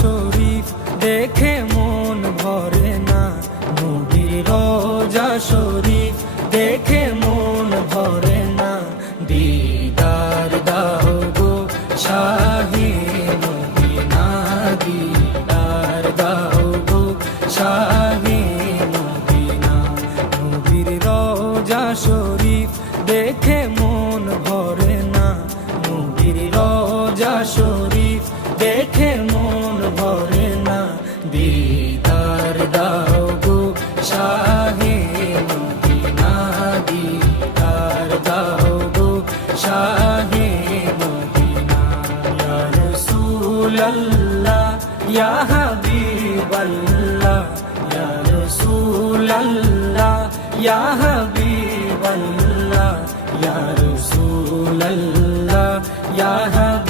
শরীফ দেখে মন ভরে না, নবীর রোজা শরীফ দেখে মন ভরে না। দিদার দাও গো শাহে মদিনা, দিদার দাও গো শাহে মদিনা। নবীর রোজা শরীফ দেখে মন ভরে না, নবীর রোজা শরীফ দেখে মন ভরে না। দিদার দাও গো শাহে মদিনা, দিদার দাও গো শাহে মদিনা। ইয়া রাসূলাল্লাহ ইয়া হাবিবাল্লাহ, ইয়া রাসূলাল্লাহ ইয়া হাবিবাল্লাহ, ইয়া রাসূলাল্লাহ ইয়া হাবিবাল্লাহ।